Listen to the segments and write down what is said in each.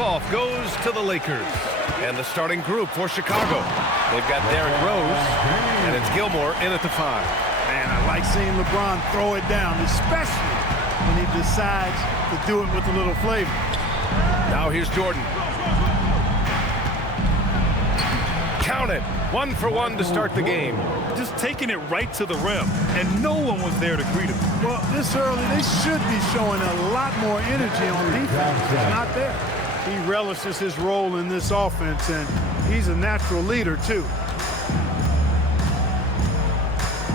tip-off goes to the Lakers. And the starting group for Chicago. They've got Derrick Rose, and it's Gilmore in at the 5. Man, I like seeing LeBron throw it down, especially when he decides to do it with a little flavor. Now here's Jordan. Count it. 1 for 1 to start the game. Just taking it right to the rim, and no one was there to greet him. Well, this early, they should be showing a lot more energy on defense. It's not there. He relishes his role in this offense, and he's a natural leader, too.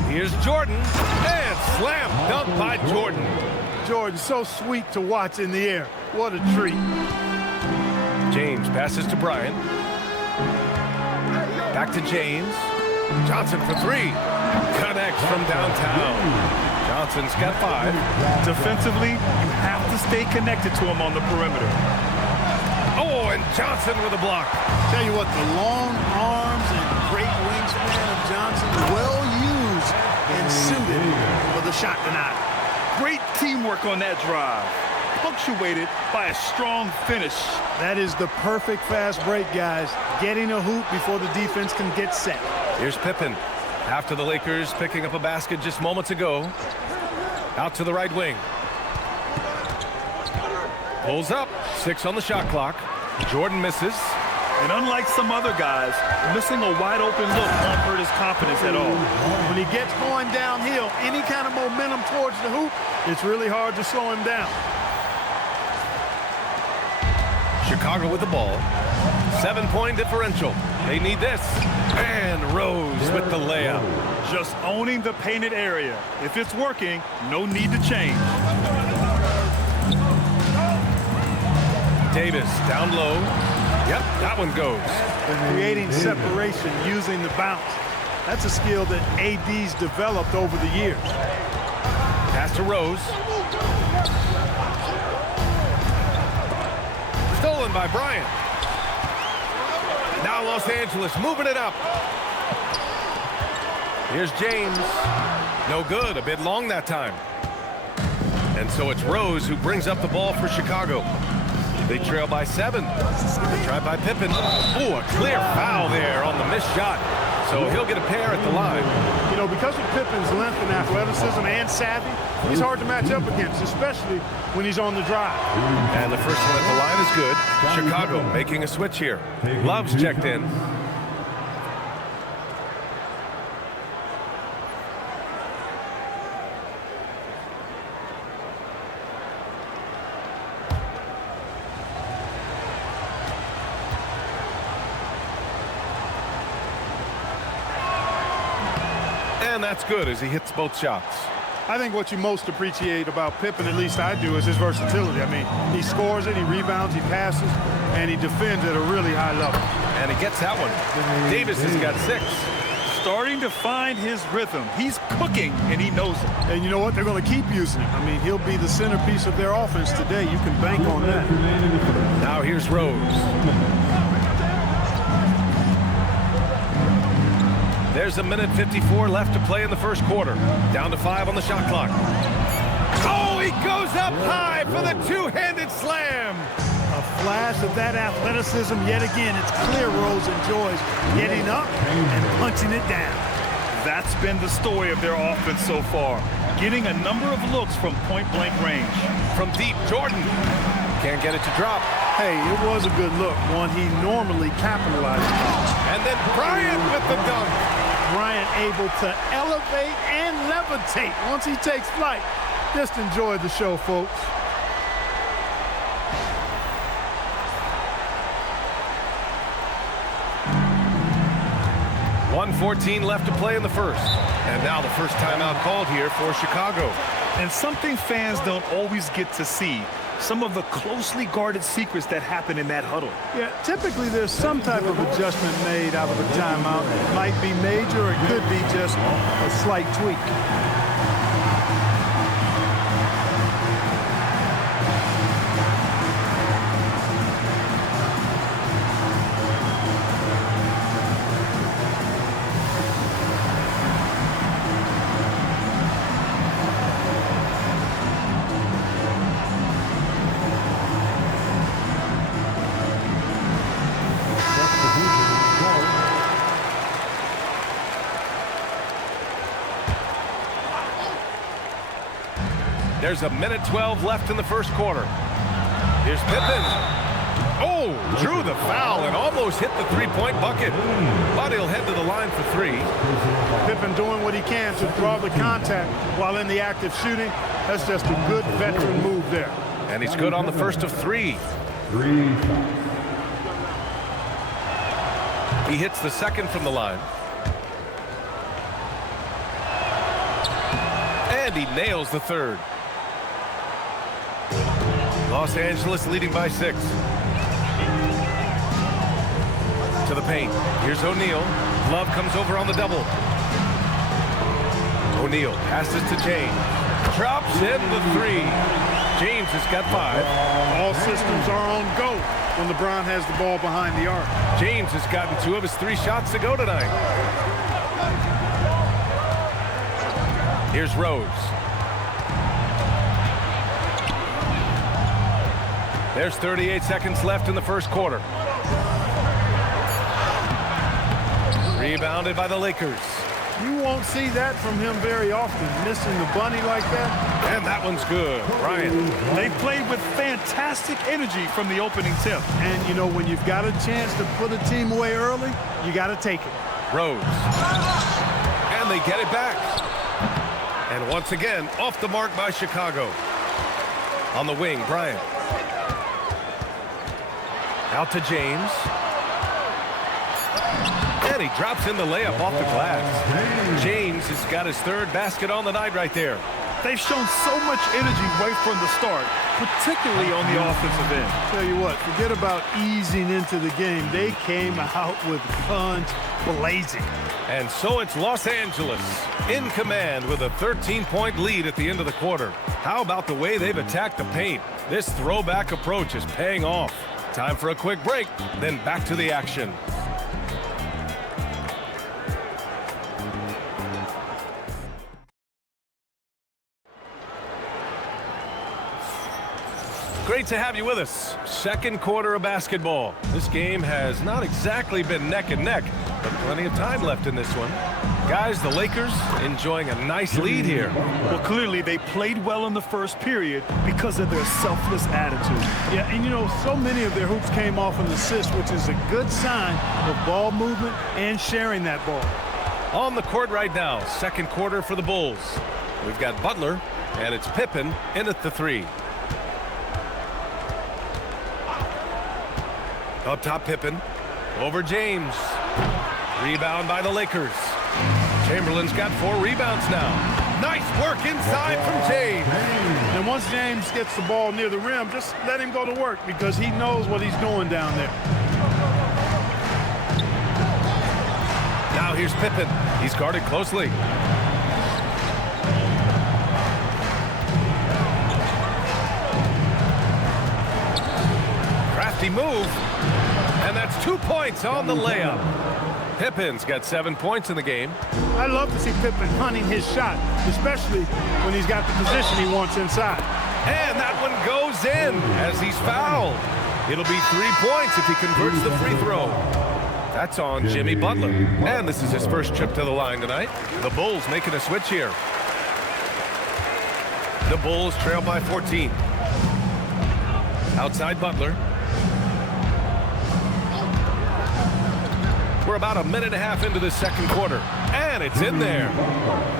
Here's Jordan, and slam dunk by Jordan. Jordan, so sweet to watch in the air. What a treat. James passes to Bryant. Back to James. Johnson for 3. Connects from downtown. Johnson's got 5. Defensively, you have to stay connected to him on the perimeter. Oh, and Johnson with a block. Tell you what, the long arms and great wingspan of Johnson, well used and suited for the shot tonight. Great teamwork on that drive, punctuated by a strong finish. That is the perfect fast break, guys. Getting a hoop before the defense can get set. Here's Pippen. After the Lakers picking up a basket just moments ago. Out to the right wing. Pulls up. 6 on the shot clock. Jordan misses. And unlike some other guys, missing a wide-open look won't hurt his confidence at all. When he gets going downhill, any kind of momentum towards the hoop, it's really hard to slow him down. Chicago with the ball. 7-point differential. They need this. And Rose with the layup. Just owning the painted area. If it's working, no need to change. Davis down low. Yep, that one goes. Creating separation using the bounce. That's a skill that AD's developed over the years. Pass to Rose. Stolen by Bryant. Now Los Angeles moving it up. Here's James. No good, a bit long that time. And so it's Rose who brings up the ball for Chicago. They trail by 7. Try by Pippen. Oh, a clear foul there on the missed shot. So he'll get a pair at the line. You know, because of Pippen's length and athleticism and savvy, he's hard to match up against, especially when he's on the drive. And the first one at the line is good. Chicago making a switch here. Love's checked in. And that's good as he hits both shots. I think what you most appreciate about Pippen, at least I do, is his versatility. I mean, he scores it, he rebounds, he passes, and he defends at a really high level. And he gets that one. Davis has got 6. Starting to find his rhythm. He's cooking, and he knows it. And you know what? They're going to keep using him. I mean, he'll be the centerpiece of their offense today. You can bank on that. Now here's Rose. There's 1:54 left to play in the first quarter. Down to 5 on the shot clock. Oh, he goes up high for the two-handed slam. A flash of that athleticism yet again. It's clear Rose enjoys getting up and punching it down. That's been the story of their offense so far. Getting a number of looks from point-blank range. From deep, Jordan. Can't get it to drop. Hey, it was a good look, one he normally capitalizes on. And then Bryant with the dunk. Bryant able to elevate and levitate once he takes flight. Just enjoy the show, folks. .114 left to play in the first. And now the first timeout called here for Chicago. And something fans don't always get to see. Some of the closely guarded secrets that happen in that huddle. Yeah, typically there's some type of adjustment made out of a timeout. It might be major, or it could be just a slight tweak. There's a minute 12 left in the first quarter. Here's Pippen. Oh, drew the foul and almost hit the three-point bucket. But he'll head to the line for three. Pippen doing what he can to draw the contact while in the act of shooting. That's just a good veteran move there. And he's good on the first of three. He hits the second from the line. And he nails the third. Los Angeles leading by 6. To the paint. Here's O'Neal. Love comes over on the double. O'Neal passes to James. Drops in the three. James has got 5. All systems are on go when LeBron has the ball behind the arc. James has gotten 2 of his 3 shots to go tonight. Here's Rose. There's 38 seconds left in the first quarter. Rebounded by the Lakers. You won't see that from him very often, missing the bunny like that. And that one's good. Bryant. They played with fantastic energy from the opening tip. And, you know, when you've got a chance to put a team away early, you got to take it. Rose. And they get it back. And once again, off the mark by Chicago. On the wing, Bryant. Out to James. And he drops in the layup off the glass. James has got his 3rd basket on the night right there. They've shown so much energy right from the start, particularly on the offensive end. Tell you what, forget about easing into the game. They came out with guns blazing. And so it's Los Angeles in command with a 13-point lead at the end of the quarter. How about the way they've attacked the paint? This throwback approach is paying off. Time for a quick break, then back to the action. Great to have you with us. Second quarter of basketball. This game has not exactly been neck and neck, but plenty of time left in this one. Guys, the Lakers enjoying a nice lead here. Well, clearly they played well in the first period because of their selfless attitude. Yeah, and you know, so many of their hoops came off an assist, which is a good sign of ball movement and sharing that ball. On the court right now, second quarter for the Bulls. We've got Butler, and it's Pippen in at the 3. Up top, Pippen. Over James. Rebound by the Lakers. Chamberlain's got 4 rebounds now. Nice work inside from James. And once James gets the ball near the rim, just let him go to work because he knows what he's doing down there. Now here's Pippen. He's guarded closely. Crafty move. And that's 2 points on the layup. Pippen's got 7 points in the game. I love to see Pippen hunting his shot, especially when he's got the position he wants inside. And that one goes in as he's fouled. It'll be 3 points if he converts the free throw. That's on Jimmy Butler. And this is his first trip to the line tonight. The Bulls making a switch here. The Bulls trail by 14. Outside Butler. We're about a minute and a half into the second quarter. And it's in there.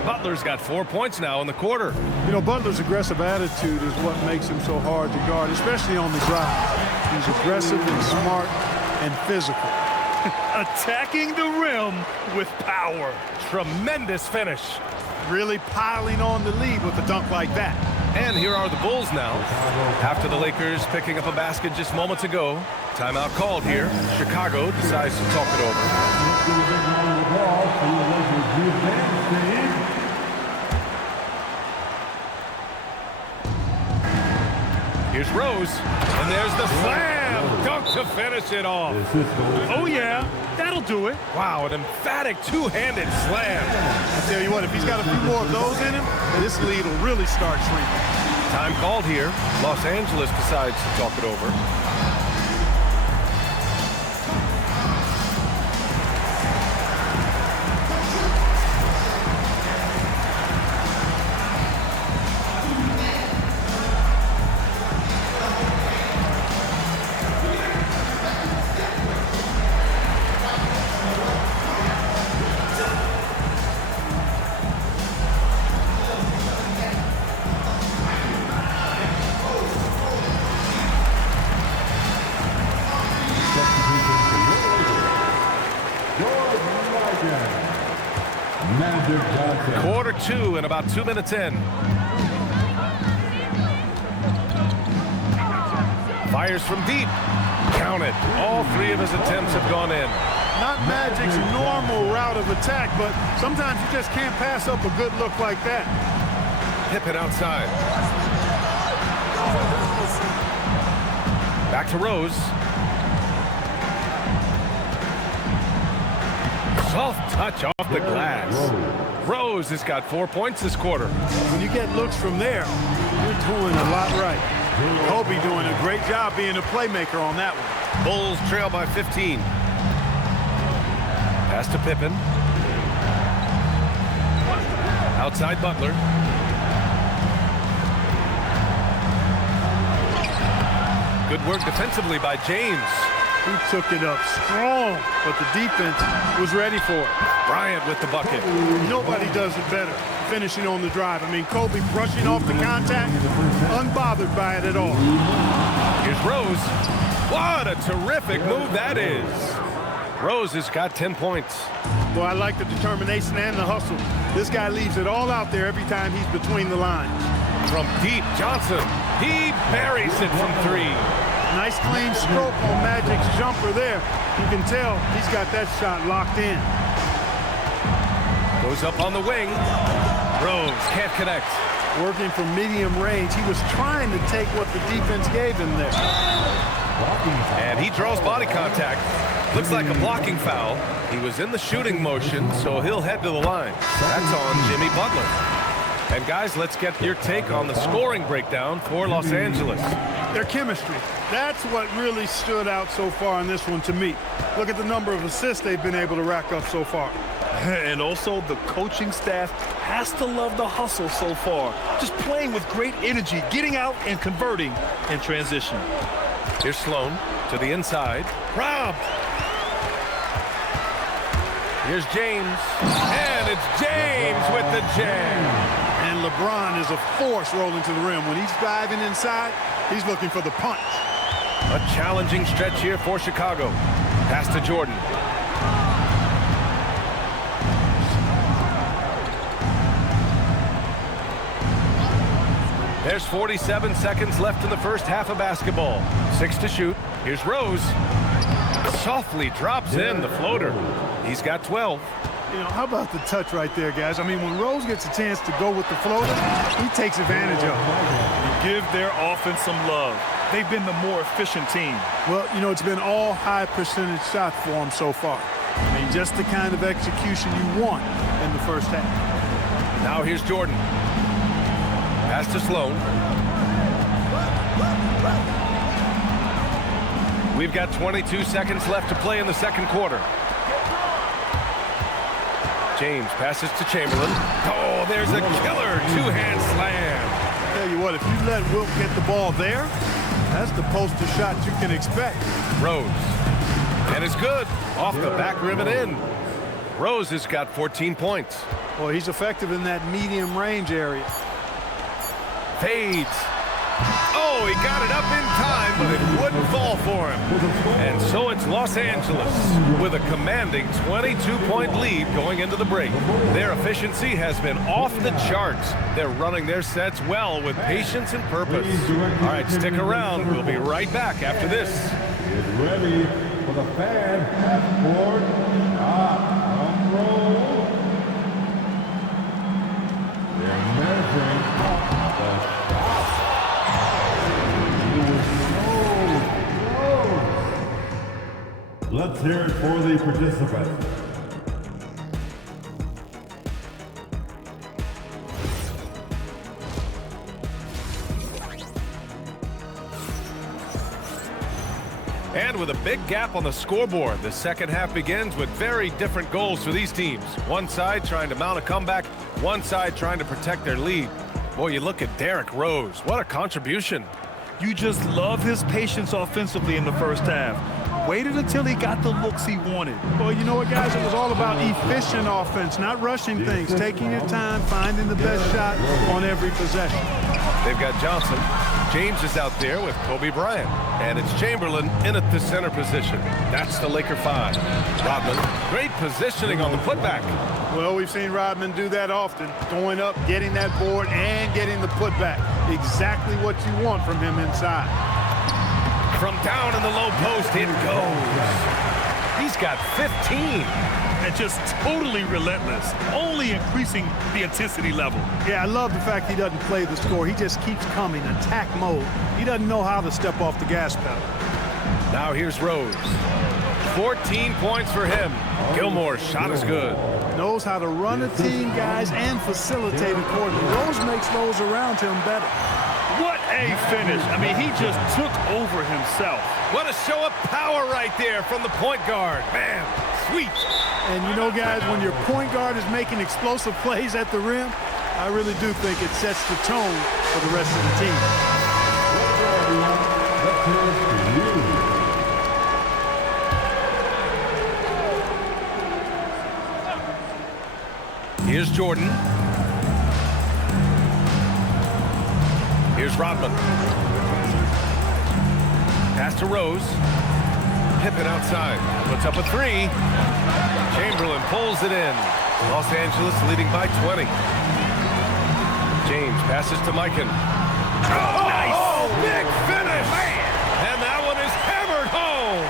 Butler's got 4 points now in the quarter. You know, Butler's aggressive attitude is what makes him so hard to guard, especially on the drive. He's aggressive and smart and physical. Attacking the rim with power. Tremendous finish. Really piling on the lead with a dunk like that. And here are the Bulls now. After the Lakers picking up a basket just moments ago. Timeout called here. Chicago decides to talk it over. Here's Rose. And there's the slam. Dunk to finish it off. Oh, yeah. That'll do it. Wow, an emphatic two-handed slam. I tell you what, if he's got a few more of those in him, this lead will really start shrinking. Time called here. Los Angeles decides to talk it over. 2 and about 2 minutes in. Fires from deep. Count it. All 3 of his attempts have gone in. Not Magic's normal route of attack, but sometimes you just can't pass up a good look like that. Pippen outside. Back to Rose. Soft touch off the glass. Rose has got 4 points this quarter. When you get looks from there, you're doing a lot right. Kobe doing a great job being a playmaker on that one. Bulls trail by 15. Pass to Pippen. Outside Butler. Good work defensively by James. He took it up strong, but the defense was ready for it. Bryant with the bucket. Nobody does it better, finishing on the drive. I mean, Kobe brushing off the contact, unbothered by it at all. Here's Rose. What a terrific move that is. Rose has got 10 points. Well, I like the determination and the hustle. This guy leaves it all out there every time he's between the lines. From deep, Johnson. He buries it from 3. Nice clean stroke on Magic's jumper there. You can tell he's got that shot locked in. Goes up on the wing. Rose can't connect. Working from medium range, he was trying to take what the defense gave him there. And he draws body contact. Looks like a blocking foul. He was in the shooting motion, so he'll head to the line. That's on Jimmy Butler. And guys, let's get your take on the scoring breakdown for Los Angeles. Their chemistry. That's what really stood out so far in this one to me. Look at the number of assists they've been able to rack up so far. And also the coaching staff has to love the hustle so far. Just playing with great energy, getting out and converting in transition. Here's Sloan to the inside. Robbed. Here's James. And it's James with the jam. And LeBron is a force rolling to the rim. When he's diving inside, he's looking for the punch. A challenging stretch here for Chicago. Pass to Jordan. There's 47 seconds left in the first half of basketball. 6 to shoot. Here's Rose. Softly drops in the floater. He's got 12. You know, how about the touch right there, guys? I mean, when Rose gets a chance to go with the floater, he takes advantage of it. Give their offense some love. They've been the more efficient team. Well, you know, it's been all high percentage shots for them so far. I mean, just the kind of execution you want in the first half. Now here's Jordan. Pass to Sloan. We've got 22 seconds left to play in the second quarter. James passes to Chamberlain. Oh, there's a killer two-hand slam. Tell you what, if you let Wilt get the ball there, that's the poster shot you can expect. Rose. And it's good. Off the back rim and in. Rose has got 14 points. Well, he's effective in that medium range area. Fades. Oh, he got it up in time, but it wouldn't fall for him. And so it's Los Angeles with a commanding 22-point lead going into the break. Their efficiency has been off the charts. They're running their sets well with patience and purpose. All right, stick around. We'll be right back after this. Get ready for the fan half-court shot roll. They're measuring up the shot. Let's hear it for the participants. And with a big gap on the scoreboard, the second half begins with very different goals for these teams. One side trying to mount a comeback, one side trying to protect their lead. Boy, you look at Derrick Rose. What a contribution. You just love his patience offensively in the first half. Waited until he got the looks he wanted. Well, you know what, guys? It was all about efficient offense, not rushing things, taking your time, finding the best shot on every possession. They've got Johnson. James is out there with Kobe Bryant. And it's Chamberlain in at the center position. That's the Laker 5. Rodman, great positioning on the putback. Well, we've seen Rodman do that often. Going up, getting that board, and getting the putback. Exactly what you want from him inside. From down in the low post, it goes. He's got 15. And just totally relentless, only increasing the intensity level. Yeah, I love the fact he doesn't play the score. He just keeps coming, attack mode. He doesn't know how to step off the gas pedal. Now here's Rose. 14 points for him. Gilmore's shot is good. Knows how to run a team, guys, and facilitate accordingly. Rose makes those around him better. What a finish. I mean, he just took over himself. What a show of power right there from the point guard. Man, sweet. And you know, guys, when your point guard is making explosive plays at the rim, I really do think it sets the tone for the rest of the team. Here's Jordan. Here's Rodman. Pass to Rose. Pippen outside. Puts up a three. Chamberlain pulls it in. Los Angeles leading by 20. James passes to Mikan. Oh, nice! Oh, big finish! Man. And that one is hammered home.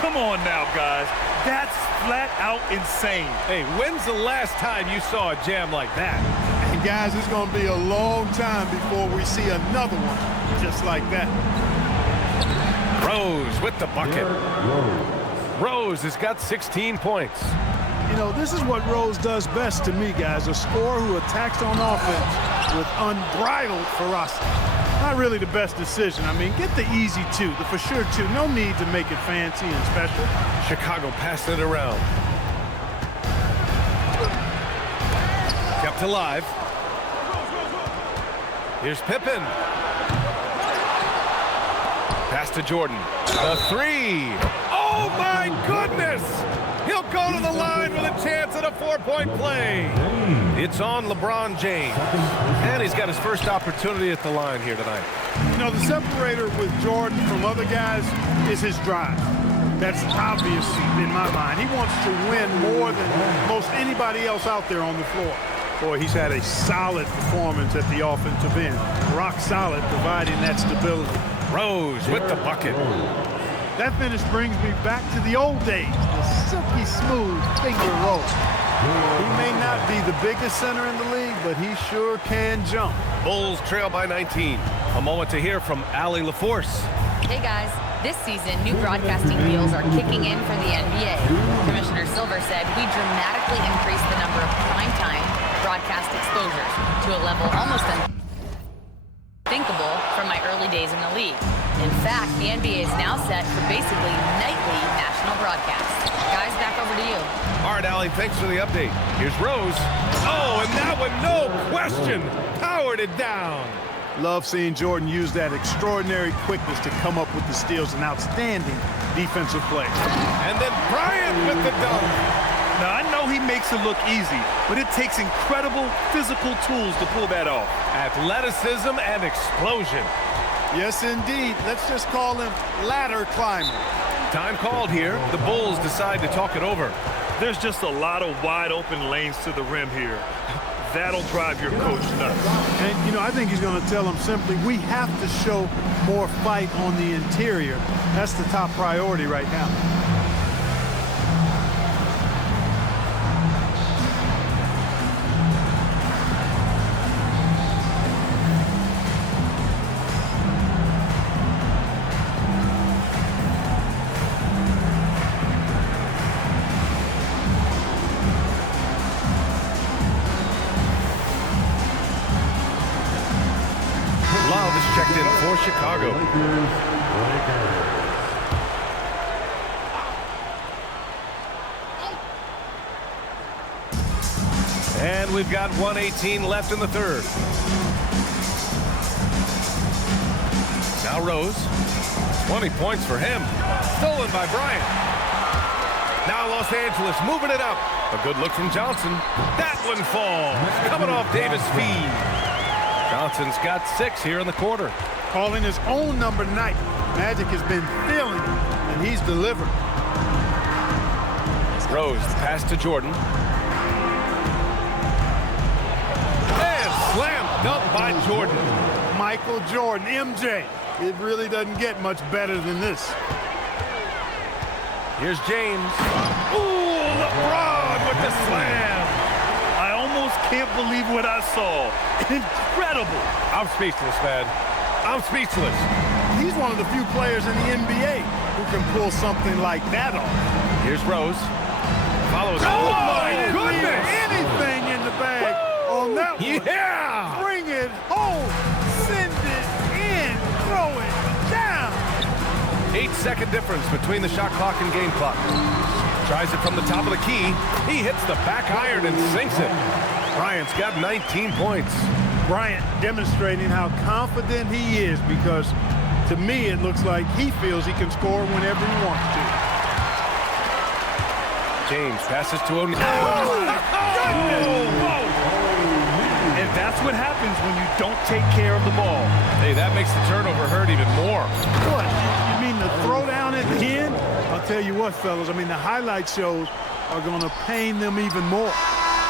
Come on now, guys. That's flat out insane. Hey, when's the last time you saw a jam like that? And guys, it's going to be a long time before we see another one just like that. Rose with the bucket. Rose has got 16 points. You know, this is what Rose does best to me, guys. A scorer who attacks on offense with unbridled ferocity. Not really the best decision. I mean, get the easy two, the for sure two. No need to make it fancy and special. Chicago passed it around. Kept alive. Here's Pippen. Pass to Jordan. The three. Oh, my goodness! He'll go to the line with a chance at a 4-point play. It's on LeBron James. And he's got his first opportunity at the line here tonight. You know, the separator with Jordan from other guys is his drive. That's obvious in my mind. He wants to win more than most anybody else out there on the floor. Boy, he's had a solid performance at the offensive end. Rock solid, providing that stability. Rose with the bucket. That finish brings me back to the old days, the silky smooth finger roll. He may not be the biggest center in the league, but he sure can jump. Bulls trail by 19. A moment to hear from Allie LaForce. Hey guys, this season new broadcasting deals are kicking in for the NBA. Commissioner Silver said we dramatically increased the number of primetime broadcast exposures to a level almost unthinkable from my early days in the league. In fact, the NBA is now set for basically nightly national broadcasts. Guys, back over to you. All right, Allie, thanks for the update. Here's Rose. Oh, and that one, no question, powered it down. Love seeing Jordan use that extraordinary quickness to come up with the steals. An outstanding defensive play. And then Bryant with the dunk. Now, I know he makes it look easy, but it takes incredible physical tools to pull that off. Athleticism and explosion. Yes, indeed. Let's just call him ladder climber. Time called here. The Bulls decide to talk it over. There's just a lot of wide open lanes to the rim here. That'll drive your coach nuts. And, you know, I think he's going to tell him simply, we have to show more fight on the interior. That's the top priority right now. Love is checked in for Chicago. And we've got 1:18 left in the third. Now Rose. 20 points for him. Stolen by Bryant. Now Los Angeles moving it up. A good look from Johnson. That one falls. Coming off Davis' feed. Johnson's got 6 here in the quarter. Calling his own number tonight. Magic has been feeling it, and he's delivered. Rose, pass to Jordan. And slam dunk by Jordan. Michael Jordan, MJ. It really doesn't get much better than this. Here's James. Ooh, LeBron with the slam. I almost can't believe what I saw. Incredible. I'm speechless, man. I'm speechless. He's one of the few players in the NBA who can pull something like that off. Here's Rose. Follows. Oh, my goodness! Anything in the bag on that one. Yeah! Bring it home. Send it in. Throw it down. 8-second difference between the shot clock and game clock. Tries it from the top of the key. He hits the back iron and sinks it. Bryant's got 19 points. Bryant demonstrating how confident he is, because to me it looks like he feels he can score whenever he wants to. James passes to O'Neal. And that's what happens when you don't take care of the ball. Hey, that makes the turnover hurt even more. What? You mean the throwdown at the end? I'll tell you what, fellas. I mean, the highlight shows are going to pain them even more.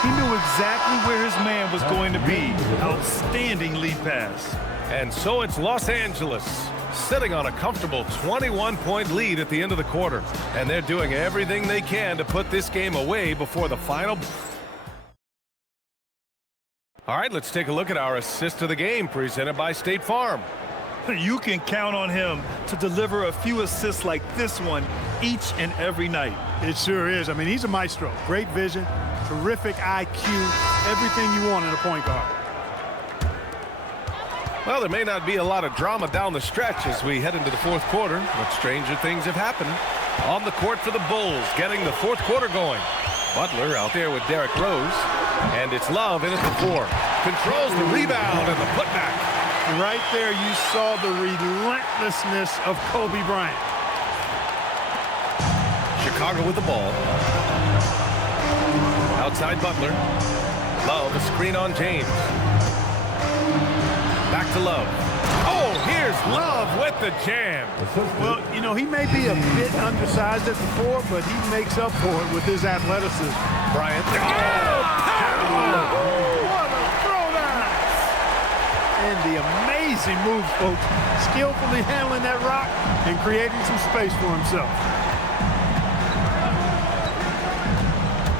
He knew exactly where his man was going to be. Outstanding lead pass. And so it's Los Angeles sitting on a comfortable 21-point lead at the end of the quarter. And they're doing everything they can to put this game away before the final. All right, let's take a look at our assist of the game presented by State Farm. You can count on him to deliver a few assists like this one each and every night. It sure is. I mean, he's a maestro. Great vision, terrific IQ, everything you want in a point guard. Well, there may not be a lot of drama down the stretch as we head into the fourth quarter, but stranger things have happened. On the court for the Bulls, getting the fourth quarter going. Butler out there with Derrick Rose, and it's Love in at the 4. Controls the rebound and the putback. Right there, you saw the relentlessness of Kobe Bryant. Chicago with the ball. Outside Butler. Love, a screen on James. Back to Love. Oh, here's Love with the jam. Well, you know, he may be a bit undersized at the 4, but he makes up for it with his athleticism. Bryant. What a throwdown! And the amazing moves, folks. Skillfully handling that rock and creating some space for himself.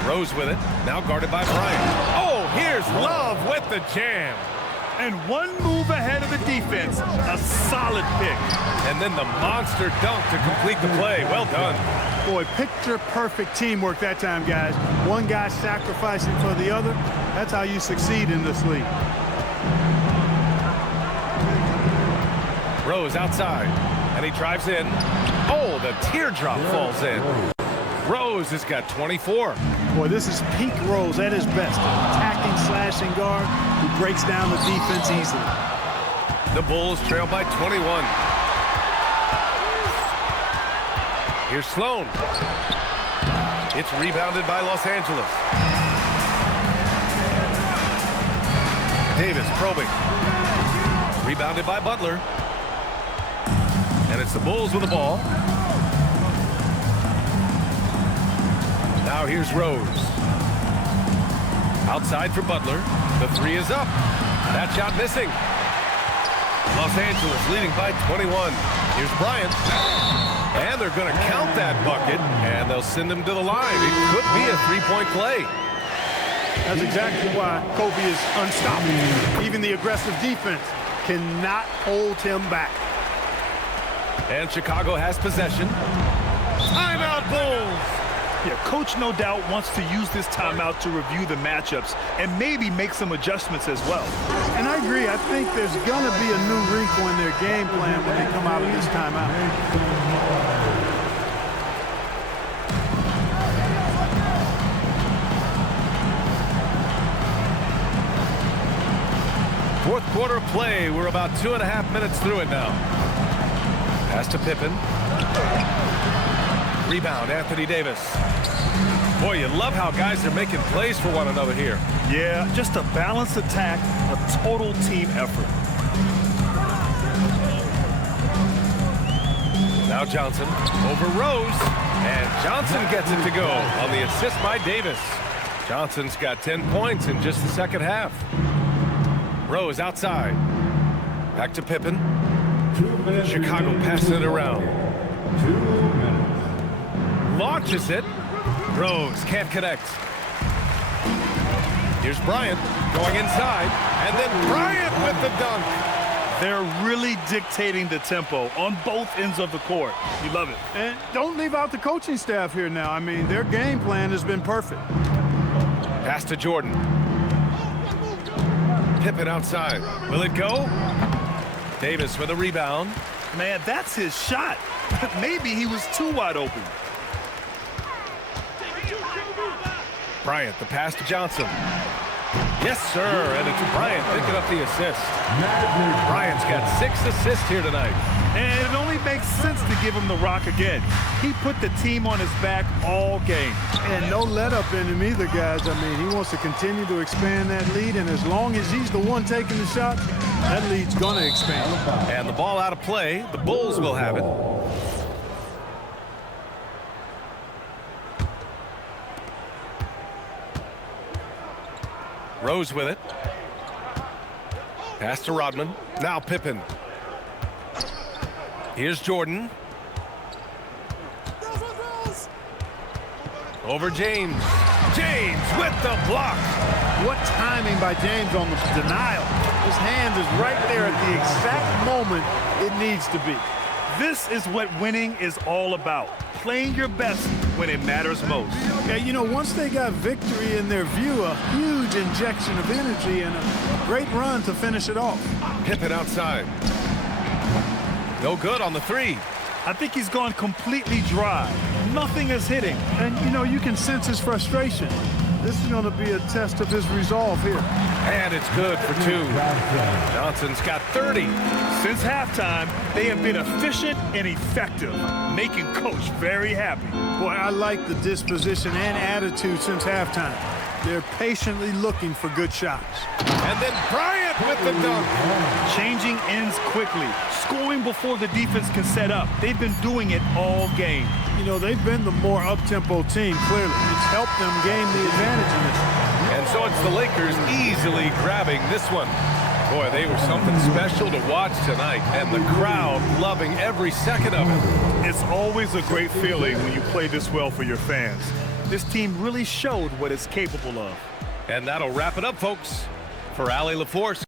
Rose with it. Now guarded by Bryant. Oh, here's Love with the jam. And one move ahead of the defense. A solid pick. And then the monster dunk to complete the play. Well done. Boy, picture-perfect teamwork that time, guys. One guy sacrificing for the other. That's how you succeed in this league. Rose outside, and he drives in. Oh, the teardrop falls in. Rose has got 24. Boy, this is peak Rose at his best. Attacking, slashing guard who breaks down the defense easily. The Bulls trail by 21. Here's Sloan. It's rebounded by Los Angeles. Davis probing. Rebounded by Butler. And it's the Bulls with the ball. Now here's Rose. Outside for Butler. The 3 is up. That shot missing. Los Angeles leading by 21. Here's Bryant. And they're going to count that bucket, and they'll send him to the line. It could be a three-point play. That's exactly why Kobe is unstoppable. Even the aggressive defense cannot hold him back. And Chicago has possession. Timeout, Bulls! Yeah, Coach no doubt wants to use this timeout to review the matchups and maybe make some adjustments as well. And I agree. I think there's going to be a new wrinkle in their game plan when they come out of this timeout. Fourth quarter play. We're about 2.5 minutes through it now. Pass to Pippen. Rebound, Anthony Davis. Boy, you love how guys are making plays for one another here. Yeah, just a balanced attack, a total team effort. Now Johnson over Rose, and Johnson gets it to go on the assist by Davis. Johnson's got 10 points in just the second half. Rose outside. Back to Pippen. 2 minutes. Chicago passing it around. 2 minutes. Launches it. Rose can't connect. Here's Bryant going inside, and then Bryant with the dunk. They're really dictating the tempo on both ends of the court. You love it. And don't leave out the coaching staff here now. I mean, their game plan has been perfect. Pass to Jordan. Pippen outside. Will it go? Davis with a rebound. Man, that's his shot. Maybe he was too wide open. Bryant, the pass to Johnson. Yes, sir, and it's Bryant picking up the assist. Bryant's got 6 assists here tonight. And it only makes sense to give him the rock again. He put the team on his back all game. And no let-up in him either, guys. I mean, he wants to continue to expand that lead, and as long as he's the one taking the shot, that lead's going to expand. And the ball out of play. The Bulls will have it. Rose with it. Pass to Rodman. Now Pippen. Here's Jordan. Over James. James with the block. What timing by James on the denial. His hand is right there at the exact moment it needs to be. This is what winning is all about. Playing your best when it matters most. Yeah, you know, once they got victory in their view, a huge injection of energy and a great run to finish it off. Pippen outside. No good on the three. I think he's gone completely dry. Nothing is hitting. And, you know, you can sense his frustration. This is going to be a test of his resolve here. And it's good for 2. Johnson's got 30. Since halftime, they have been efficient and effective, making Coach very happy. Boy, I like the disposition and attitude since halftime. They're patiently looking for good shots. And then Bryant with the dunk. Changing ends quickly, scoring before the defense can set up. They've been doing it all game. You know, they've been the more up-tempo team, clearly. It's helped them gain the advantage in this one. And so it's the Lakers easily grabbing this one. Boy, they were something special to watch tonight, and the crowd loving every second of it. It's always a great feeling when you play this well for your fans. This team really showed what it's capable of. And that'll wrap it up, folks. For Allie LaForce.